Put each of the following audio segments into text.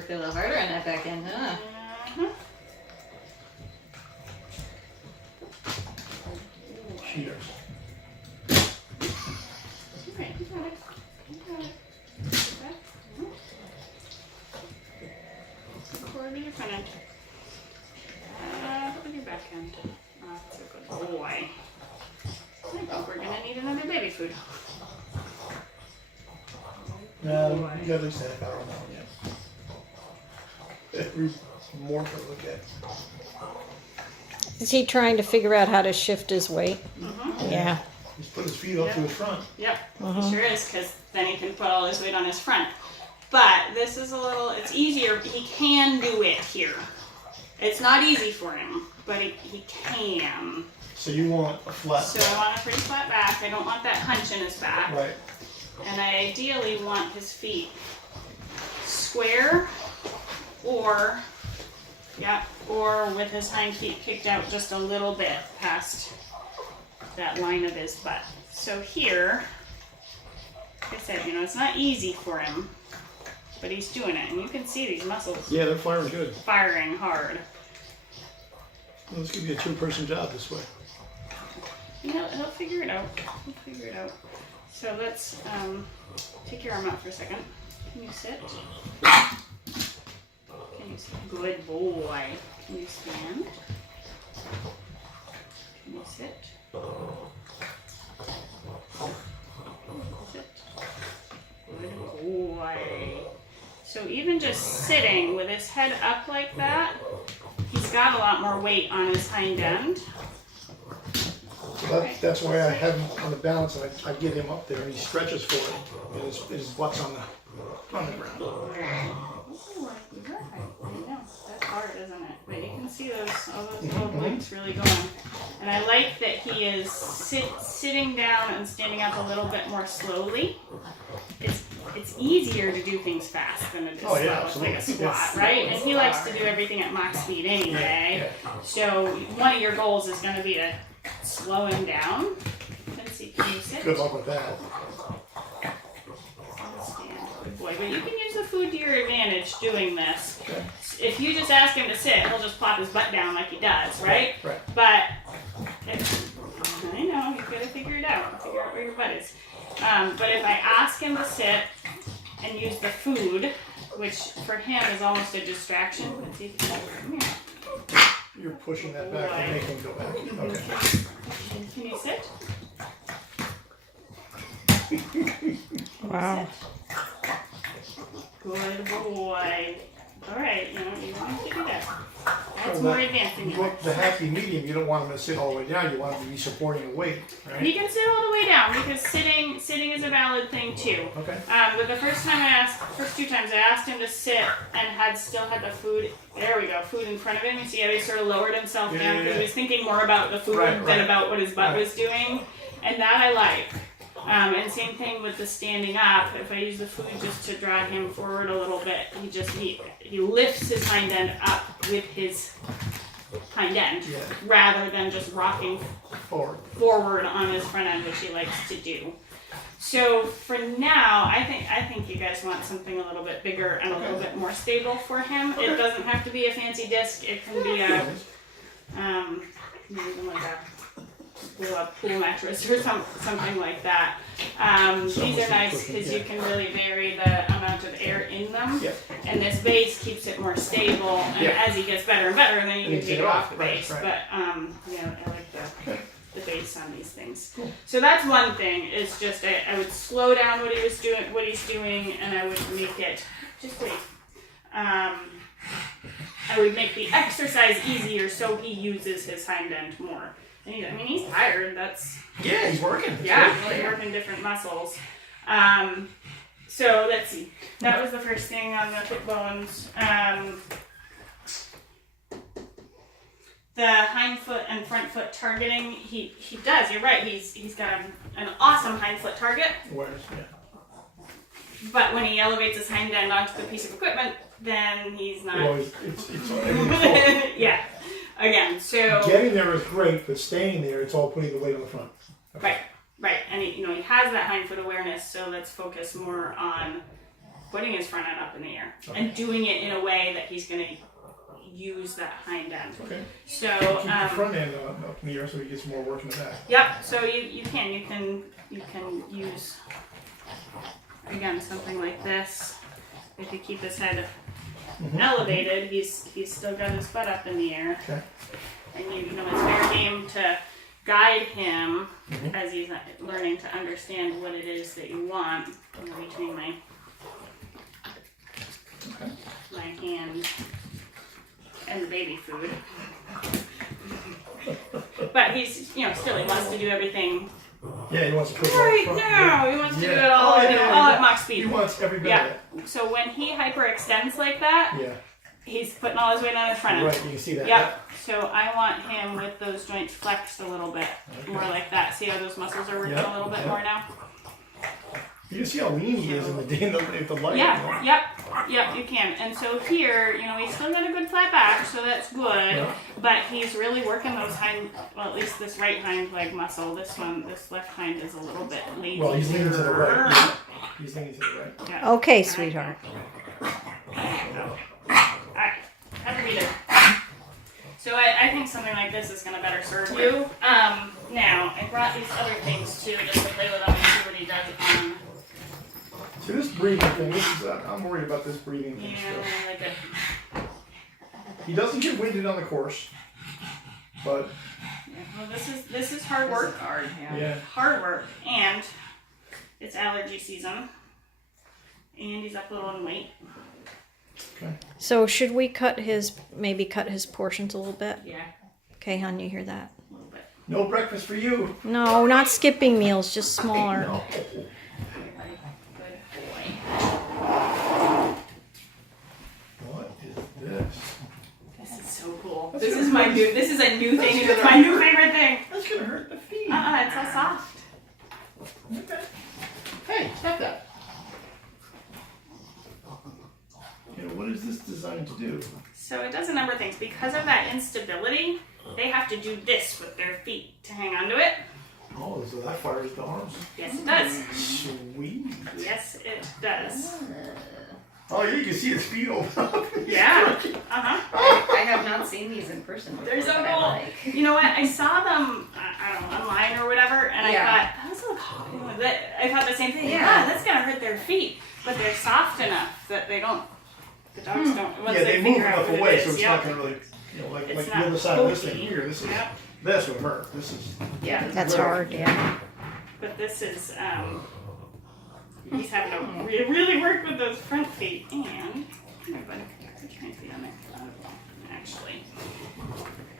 work a little harder on that back end, huh? Cheaters. Alright, you got it. You got it. Forward to your front end. With your back end. That's a good boy. I think we're gonna need another baby food. No, you got at least half hour on that one, yeah. Every more to look at. Is he trying to figure out how to shift his weight? Yeah. He's put his feet up to his front. Yep, he sure is, because then he can put all his weight on his front. But this is a little, it's easier. He can do it here. It's not easy for him, but he can. So you want a flat So I want a pretty flat back. I don't want that hunch in his back. Right. And I ideally want his feet square or with his hind feet kicked out just a little bit past that line of his butt. So here, like I said, it's not easy for him, but he's doing it. And you can see these muscles Yeah, they're firing good. firing hard. Well, this could be a two-person job this way. He'll figure it out. He'll figure it out. So let's take your arm out for a second. Can you sit? Can you sit? Good boy. Can you stand? Can you sit? Sit. Good boy. So even just sitting with his head up like that, he's got a lot more weight on his hind end. So that's why I have him on the balance, and I get him up there, and he stretches for it, and his butt's on the ground. Ooh, I know. That's hard, isn't it? But you can see all those little links really going. And I like that he is sitting down and standing up a little bit more slowly. It's easier to do things fast than it is slow. It's like a squat, right? And he likes to do everything at max speed anyway. So one of your goals is going to be to slow him down. Quincy, can you sit? Good luck with that. Stand. Good boy. But you can use the food to your advantage doing this. Okay. If you just ask him to sit, he'll just plop his butt down like he does, right? Right. But I know, you've got to figure it out. Figure out where your butt is. But if I ask him to sit and use the food, which for him is almost a distraction. Let's see if he can. You're pushing that back to make him go back. Okay. Can you sit? Wow. Good boy. All right, you want to do that. That's more advancing. The happy medium, you don't want him to sit all the way down. You want him to be supporting the weight, right? He can sit all the way down because sitting is a valid thing too. Okay. But the first two times I asked him to sit and still had the food. There we go, food in front of him. You see how he sort of lowered himself down because he was thinking more about the food than about what his butt was doing, and that I like. And same thing with the standing up. If I use the food just to drag him forward a little bit, he lifts his hind end up with his hind end rather than just rocking forward on his front end, which he likes to do. So for now, I think you guys want something a little bit bigger and a little bit more stable for him. It doesn't have to be a fancy disc. It can be even like a pool mattress or something like that. These are nice because you can really vary the amount of air in them, and this base keeps it more stable. And as he gets better and better, then you can take it off the base. But I like the base on these things. Cool. So that's one thing. Is just I would slow down what he's doing, and I would make it just wait. I would make the exercise easier so he uses his hind end more. And he's tired. He's working. Really working different muscles. So let's see. That was the first thing on the hip bones. The hind foot and front foot targeting. He does. You're right. He's got an awesome hind foot target. But when he elevates his hind end onto the piece of equipment, then he's not. Well, it's yeah. Again, so getting there is great, but staying there, it's all putting the weight on the front. Okay. Right, and he has that hind foot awareness. So let's focus more on putting his front end up in the air Okay. and doing it in a way that he's going to use that hind end. Okay. So, Keep the front end up in the air so he gets more work in the back. yep. So you can use again something like this. If you keep his head elevated, he's still got his butt up in the air. Okay. And you know, it's fair game to guide him as he's learning to understand what it is that you want, you know, between my hand and the baby food. But he's, you know, still he wants to do everything Yeah, he wants to put it right front. now. He wants to do Yeah. it all, Oh, yeah, you know, yeah, all yeah. at Mach He speed. wants every bit Yeah. of it. So when he hyperextends like that, Yeah. he's putting all his weight on his front end. Right, you can see that. Yep. So I want him with those joints flexed a little bit, more like that. See how those muscles are working a little bit more now? You can see how lean he is in the day in the light. Yeah. You know? Yep. You can. And so here, you know, he's still got a good flat back, so that's good. Yeah. But he's really working those hind, well, at least this right hind leg muscle. This left hind is a little bit lazy. Well, he's leaning to the right. Yeah. He's leaning to the right. Yeah. Okay, sweetheart. Alright, have a reader. So I think something like this is going to better serve you. Now, I brought these other things too, just to play with him and see what he does on. See this breathing thing. This is I'm worried about this breathing thing. Yeah, Still. like a, He doesn't get winded on the course, but well, this is hard work. Hard, yeah. Hard work, and it's allergy season, and he's up a little in weight. Okay. So should we maybe cut his portions a little bit? Yeah, Okay, hon, you hear that? a little bit. No breakfast for you. No, not skipping meals, just smaller. No. Good boy. What is this? This is so cool. That's This gonna is my hurt. new. This is a new thing. That's It's gonna my new favorite thing. That's gonna hurt the feet. It's all soft. Okay. Hey, stop that. You know, what is this designed to do? So it does a number of things. Because of that instability, they have to do this with their feet to hang onto it. Oh, so that fires the arms. Yes, it does. Sweet. Yes, it does. Oh, yeah, you can see his feet open up. Yeah. I have not seen these in person before. They're so but I cool. like. You know what? I saw them, I don't know, online or whatever, and Yeah. I thought, those look hot. I thought the same thing. Yeah. Yeah, that's gonna hurt their feet, but they're soft enough that they don't. The dogs don't. Once Yeah, they move figure out enough what it away, is, so it's yep. not gonna really, you know, like It's the not other side of this pokey. thing here. Yep. This would hurt. This is. Yeah. That's hard, yeah. But this is, he's having to really work with those front feet. And, here, buddy, put your hind feet on there. Actually,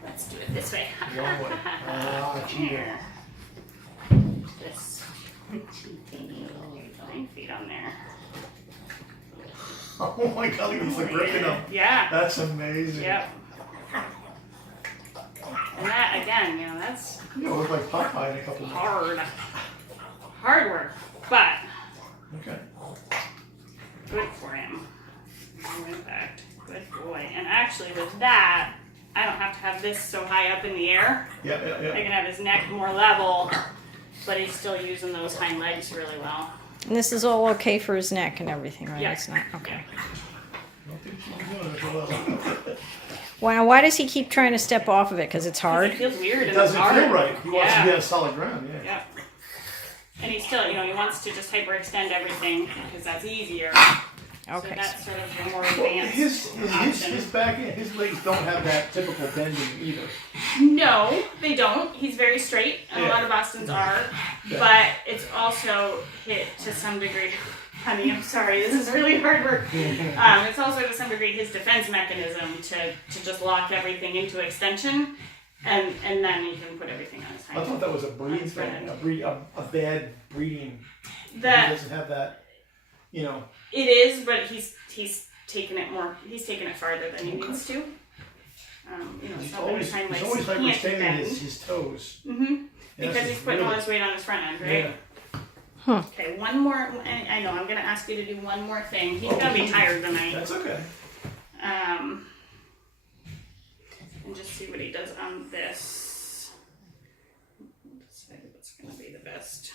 let's do it this way. One way. Cheater. Here. This hind feet on there. Oh my God, he's like ripping them. Yeah. That's amazing. Yep. And that, again, you know, that's You know, look like Popeye in a couple of hard. Hard work, but Okay. good for him. In fact, good boy. And actually, with that, I don't have to have this so high up in the air. Yeah. I can have his neck more level, but he's still using those hind legs really well. And this is all okay for his neck and everything, right? Yeah. It's not okay. I don't think she's doing it for us. Why does he keep trying to step off of it? Because it's It hard. feels weird It and doesn't hard. feel right. He wants to Yeah. be on solid ground. Yeah. Yep. And he still, you know, he wants to just hyperextend everything because that's easier. So Okay. that's sort of the more Well, advanced option. his back end, his legs don't have that typical bending either. No, they don't. He's very straight, and a Yeah. lot of Bostons are. Yeah. But it's also hit to some degree. Honey, I'm sorry. This is really hard work. It's also to some degree his defense mechanism to just lock everything into extension, and then he can put everything on his I hind. thought that was a breed thing, a bad breeding. He That doesn't have that, you know. it is, but he's taken it more. He's taken it farther than he needs to. You know, He's some of always, his hind he's legs always can't hyperextending bend. his toes. Mm-hmm. Yeah, Because this he's is putting all really- his weight on his front end, right? Yeah. Okay, one more. I know I'm gonna ask you to do one more thing. He's gonna be tired tonight. That's okay. And just see what he does on this. Decide what's gonna be the best.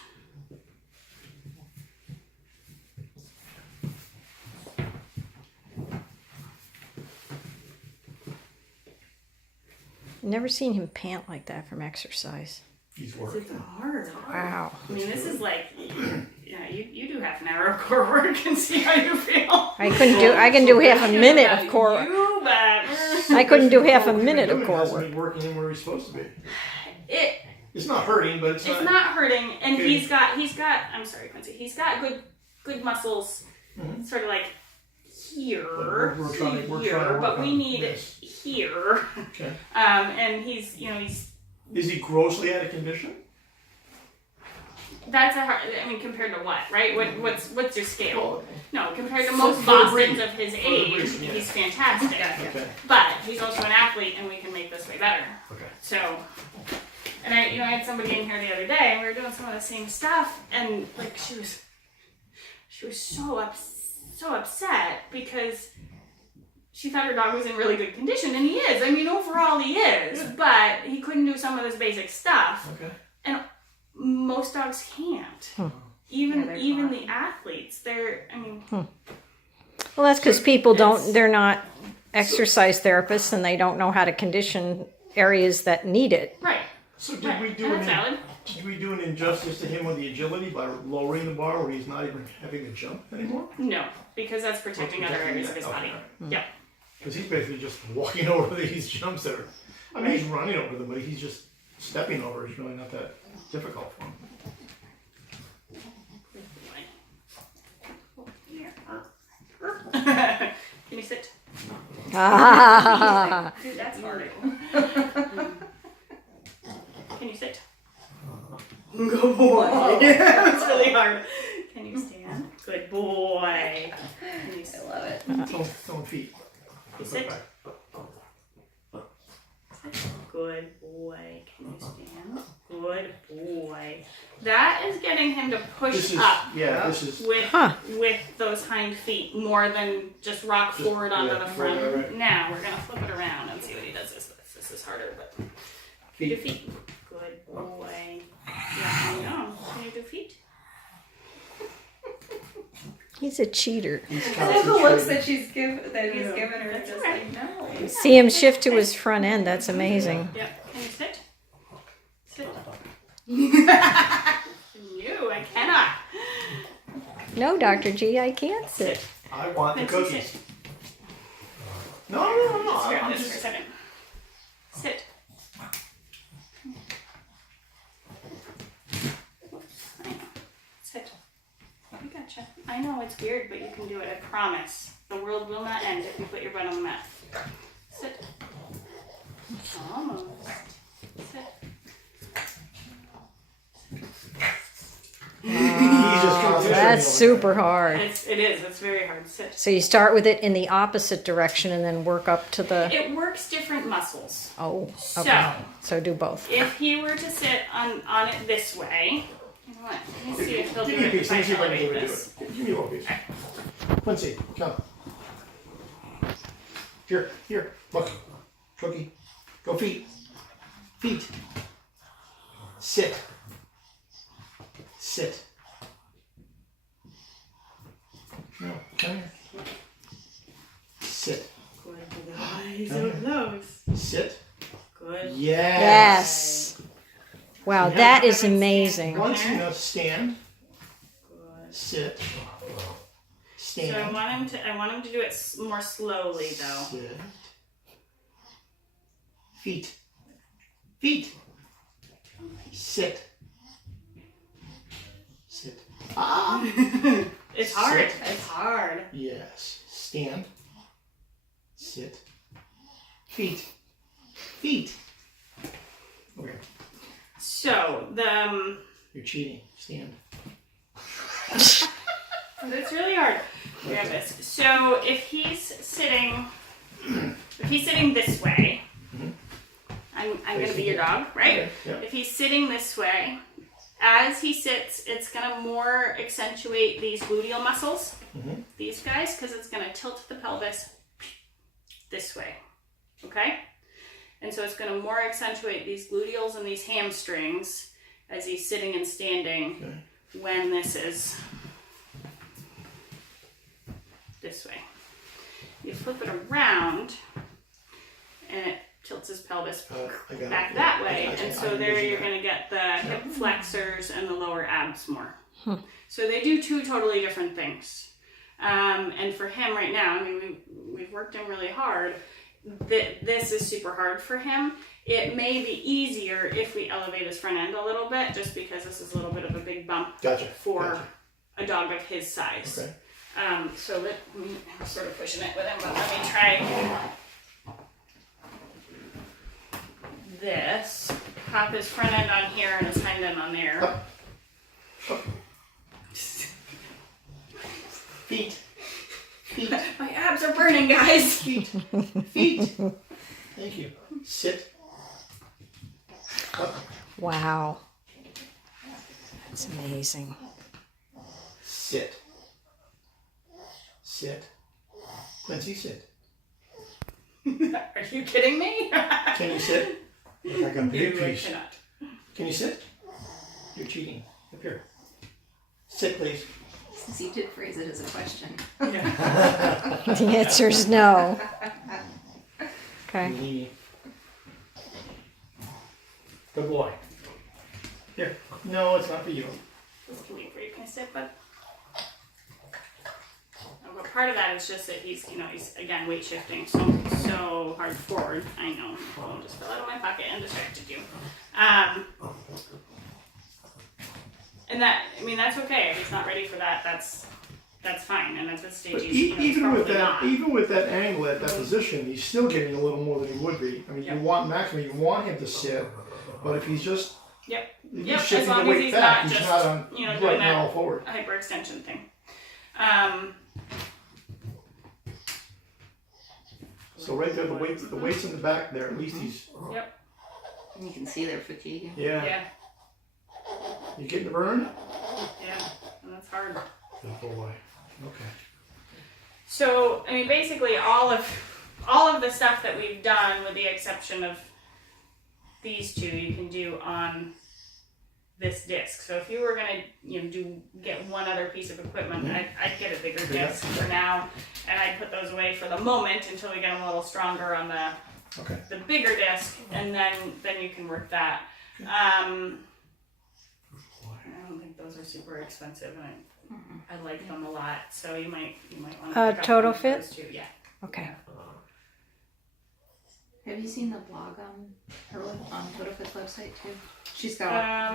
Never seen him pant like that from exercise. He's working. It's hard. Wow. I mean, this is like, you do half an hour of core work and see how you feel. I can do half a minute of core. You, but I couldn't do half a minute of core Hasn't work. been working him where he's supposed to be. It's It's not hurting, but it's not hurting, and Good. he's got. I'm sorry, Quincy. He's got good muscles, sort of like here, But we're trying to here, work but we on need this. here. Okay. And he's Is he grossly out of condition? that's a hard. I mean, compared to what, right? What's your scale? Well, No, compared to For- most for the Bostons breed. of his For the age, breed, yeah. he's fantastic. Okay. But he's also an athlete, and we can make this way better. Okay. So, and I had somebody in here the other day, and we were doing some of the same stuff, and like she was so upset because she thought her dog was in really good condition, and he is. I mean, overall he is, Yeah. but he couldn't do some of this basic stuff. Okay. Most dogs can't. Hmm. Even they're even fine. the athletes, I mean, Well, that's because they're not exercise therapists and they don't know how to condition areas that need it. right. So Right. And that's valid. did we do an injustice to him with the agility by lowering the bar where he's not even having to jump anymore? No, because that's protecting other protecting areas that? of his body. Okay. Yeah. Because he's basically just walking over these jumps that are, I mean, he's running over them, but he's just stepping over. It's really not that difficult for him. Can you sit? Ah, Dude, that's hard. Can you sit? Good boy. It's really hard. Can you stand? Good boy. Can you sit? I love it. Don't feet. You sit. Good boy. Can you stand? Good boy. That is getting him to push This is, up yeah, this is, with those hind feet more than just rock forward onto yeah, the front. right. Now we're gonna flip it around and see what he does this with. This is harder, but can you do feet? Good boy. Yeah, I know. Can you do feet? he's a cheater. he's I love the looks concentrating. that he's given her. That's Just alright. like no. See him shift to his front end. That's amazing. Yep. Can you sit? Sit. No, I cannot. No, Dr. G, I can't sit. I want the Quincy, cookies. sit. No. Just grab I'm this for a just, second. Sit. I know. Sit. I gotcha. I know it's weird, but you can do it. I promise. The world will not end if you put your butt on the mat. Sit. Almost. Sit. he's just concentrating That's on super hard. It is. It's very hard. Sit. So you start with it in the opposite direction and then work up to the. It works different muscles. Oh, So, okay. So do both. if he were to sit on it this way, you know what? Let me see if he'll do Give me a it piece. if Let I me see if I can elevate do this. it. Give me a little piece. Quincy, come. Here. Look. Cookie. Go feet. Feet. Sit. No, come here. Sit. Good boy. So close. Sit. Good. Yes. Yes. Wow, that is amazing. Once you know, stand. Good. Sit. So I Stand. want him to do it more slowly though. Sit. Feet. Sit. Ah. It's hard. Sit. It's hard. Yes. Stand. Sit. Feet. Okay. So You're cheating. Stand. it's really hard. Grab this. So if he's sitting this way, I'm gonna be your dog, right? Okay, yep. If he's sitting this way, as he sits, it's gonna more accentuate these gluteal muscles, these guys, because it's gonna tilt the pelvis this way, okay? And so it's gonna more accentuate these gluteals and these hamstrings as he's sitting and standing Okay. when this is this way. You flip it around and it tilts his pelvis I got it. back Yeah, that way, I and so there envision you're that. going to get the hip flexors and the lower abs more. Hmm. So they do two totally different things. And for him right now, I mean, we've worked him really hard. This is super hard for him. It may be easier if we elevate his front end a little bit, just because this is a little bit of a big bump Gotcha. for Gotcha. a dog of his size. Okay. So I'm sort of pushing it with him, but let me try this. Pop his front end on here and his hind end on there. Up. Up. Feet. Feet. My abs are burning, guys. Feet. Feet. Thank you. Sit. Up. Wow. That's amazing. Sit. Sit. Quincy, sit. Are you kidding me? Can you sit? Look like a big I piece. cannot. Can you sit? You're cheating. Up here. Sit, please. Since you did phrase it as a question. Yeah. The answer is no. Okay. Me. Good boy. Here. No, it's not for you. Just wait for you. Can I sit, bud? But part of that is just that he's again weight shifting so hard forward. I know. I'll just fell out of my pocket and distracted you. And that's okay. If he's not ready for that, that's fine. And at this stage, But he's even with probably that, not. even with that angle at that position, he's still getting a little more than he would be. I mean, Yep. you want maximum, you want him to sit, but if he's just Yep. he's Yep, as shifting long the as weight he's back, not he's just, not on doing right that now forward. hyperextension thing. So right there, the weight's in the back there. At least he's Yep. You can see their fatigue. yeah. Yeah. You getting the burn? Yeah. And that's hard. Good boy. Okay. So, I mean, basically all of the stuff that we've done, with the exception of these two, you can do on this disc. So if you were gonna, get one other piece of equipment, I'd get a bigger Yeah. disc for now, and I'd put those away for the moment until we get them a little stronger on Okay. the bigger disc, and then you can work that. I don't think those are super expensive, and I like them a lot. So you might want to Total Fit? those too. Yeah. Okay. Have you seen the blog on her on TotalFit's website too? She's got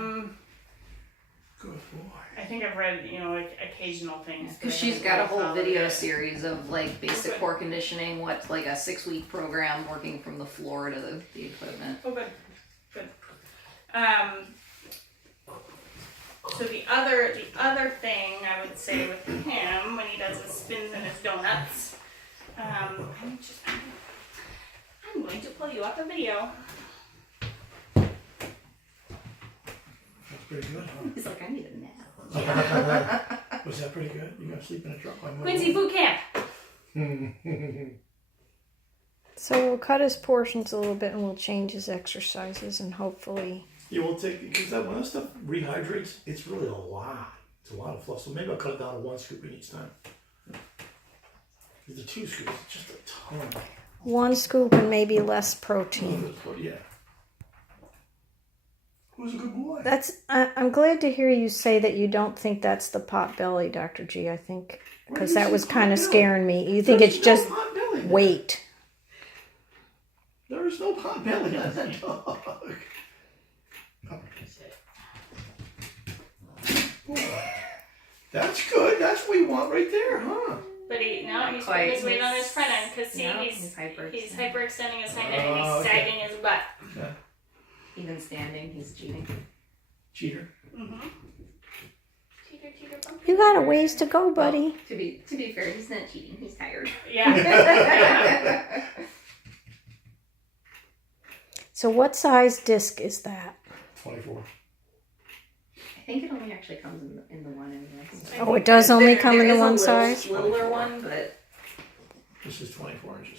Good boy. I think I've read like occasional things. because she's got a whole video series of like basic core conditioning, what's like a 6-week program working from the floor to the equipment. Oh, good. So the other thing I would say with him when he does his spins and his donuts, I'm going to pull you up a video. That's pretty good, huh? He's like, I need a nap. Was that pretty good? You gonna sleep in a truck? Quincy boot camp. So we'll cut his portions a little bit and we'll change his exercises and hopefully. You will take because when that stuff rehydrates, it's really a lot. It's a lot of fluff. So maybe I'll cut it down to 1 scooping each time. The 2 scoops, it's just a ton. 1 scoop and maybe less protein. Yeah. Who's a good boy? I'm glad to hear you say that you don't think that's the pot belly, Dr. G. I think because that was kind of scaring me. You think it's just weight. There is no pot belly on that dog. That's good. That's what we want right there, huh? But he's putting his weight on his front end because he's hyperextending his hind end and he's sagging his butt. Okay. Even standing, he's cheating. Cheater. Mm-hmm. Cheater, bumpy. You got a ways to go, buddy. To be fair, he's not cheating. He's tired. Yeah. So what size disc is that? 24. I think it only actually comes in the one anyway. Oh, it does only come in There the is a one little- size? littler one, but This is 24 inches.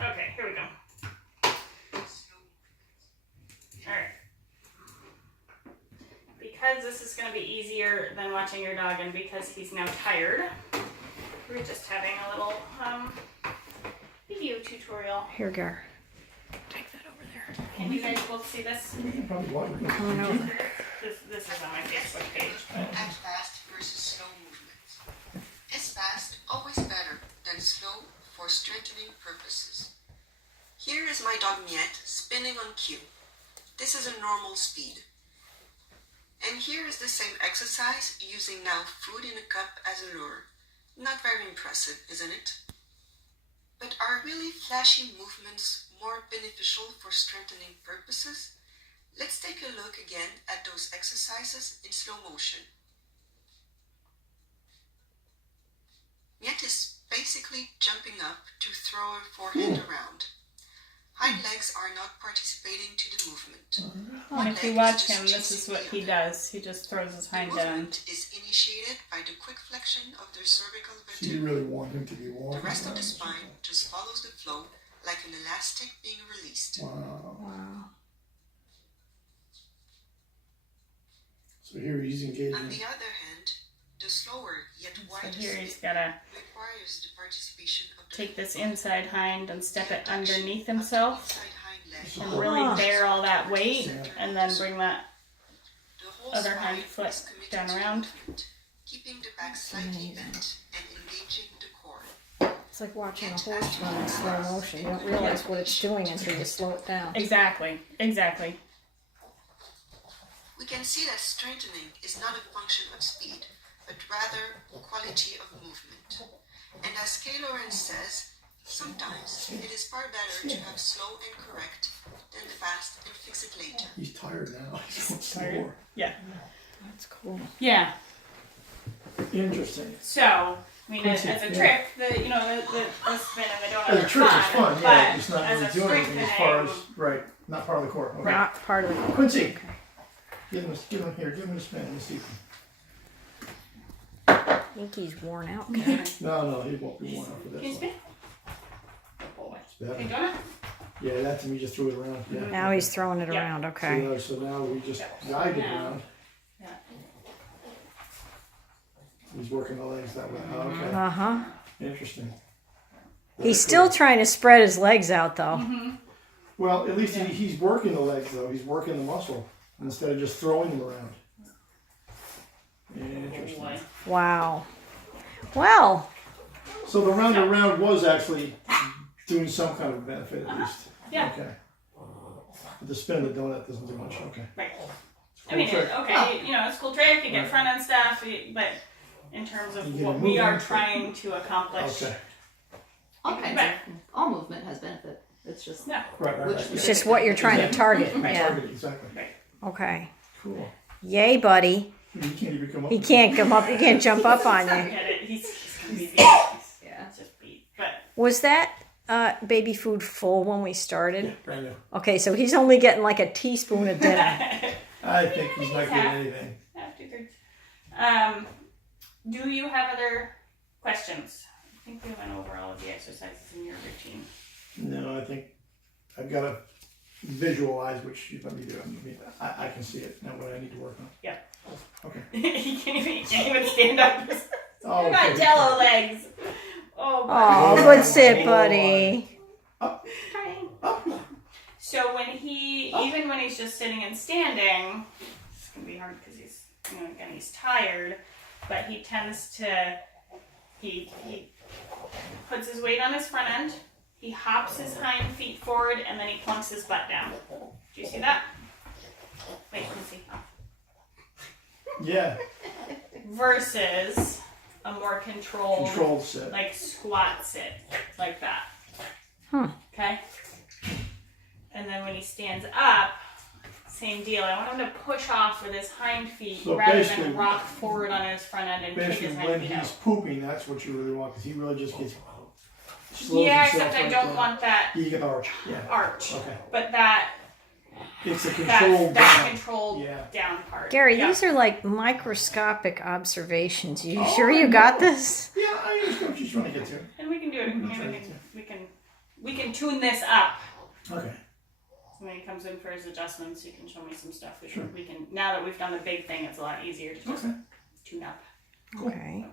Okay, here we go. Alright. Because this is going to be easier than watching your dog and because he's now tired, We're just having a little video tutorial. Here, Gar. Take that over there. Can you guys both see this? We can probably walk it. Coming over. This is on my Facebook page. At fast versus slow movement. Is fast always better than slow for strengthening purposes? Here is my dog Miette spinning on cue. This is a normal speed. And here is the same exercise using now food in a cup as a lure. Not very impressive, isn't it? But are really flashy movements more beneficial for strengthening purposes? Let's take a look again at those exercises in slow motion. Miette is basically jumping up to throw her forehand around. Hind legs are not participating to the movement. And if you watch him, this is what he does. He just throws his The hind down. movement is initiated by the quick flexion of the cervical So you vertebra. really want him to be walking. The rest of the around. spine just follows the flow like an elastic being released. Wow. Wow. So here he's engaging. On the other hand, the slower yet So wider here he's spin gotta requires the participation of the take this foot, inside hind and step the it adduction underneath of the himself inside hind leg. and really Ah. bear all that weight, and then bring that The whole other spine hind foot is committed down to around. movement, keeping the back slightly bent and engaging the core. It's like watching a horse run in slow motion. You don't realize what it's doing until you slow it down. Exactly. We can see that strengthening is not a function of speed, but rather quality of movement. And as Kay Lawrence says, sometimes it is far better to have slow and correct than fast and fix it later. He's tired now. He's tired. sore. Yeah. That's cool. Yeah. Interesting. So, I mean, Quincy, as a yeah. trick, the spin and the donut As a are trick, fun, it's fun. but Yeah, it's not as really a doing anything as far as strengthening, right. Not part of the core. Okay. Not part of the Quincy, give him a spin. Let me see. I think he's worn out. No, he won't be worn out for Can you this one. spin? Good boy. It's better. Can you donut? Yeah, that's him. He just threw it around. Yeah. Now he's throwing it Yeah. around. Okay. So now we just Yeah. guide it Now- around. Yeah. He's working the legs that way. Oh, okay. Uh huh. Interesting. He's still trying to spread his legs out though. Well, at least he's working the legs though. He's working the muscle instead of just throwing them around. Good Interesting. boy. Wow. Well, So the round around was actually doing some kind of benefit at least. Yeah. Okay. But the spin of the donut doesn't do much. Okay. Right. It's a I mean, cool trick. it's a cool trick. You get Right. front end stuff, but in terms of You get what a we are movement. trying to accomplish, Okay. All kinds Right. of all movement has benefit. It's just yeah. Right. Which- it's just what you're trying to target. Yeah. Target, exactly. Okay. Cool. Yay, buddy. He can't even come up. He can't come up. He can't jump up on you. Get it? He's gonna be beat. yeah. It's just beat. But Was that baby food full when we started? Yeah, brand new. Okay, so he's only getting like a teaspoon of dinner. I think he's not getting anything. half 2/3. Do you have other questions? I think we went over all of the exercises in your routine. No, I think I've got to visualize, which you let me do. I can see it now. What I need to work on. Yeah. Okay. you can't even stand up. Oh, You're not okay. jello legs. Oh, Oh, buddy. good sit, buddy. Trying. Up. So even when he's just sitting and standing, it's gonna be hard because he's tired, but he tends to, he puts his weight on his front end, he hops his hind feet forward, and then he plunks his butt down. Do you see that? Wait, let me see. Oh. Yeah. Versus a more Controlled sit. like squat sit, like that. Huh. Okay? And then when he stands up, same deal. I want him to push off with his hind feet So rather basically- than rock forward on his front end and kick Basically, his when hind feet he's out. pooping, that's what you really want, because he really just gets slows Yeah, himself except I right don't down. want that You get the arch. Yeah. arch. Okay. But that It's a controlled down. controlled Yeah. down part. Gary, Yeah. these are like microscopic observations. You Oh, sure I you know. got this? Yeah, I understand what she's trying to get to. And we can do it. I'm I trying mean, to- we can tune this up. Okay. When he comes in for his adjustments, he can show me some stuff. Sure. We can now that we've done the big thing, it's a lot easier to just Okay. tune up. Okay.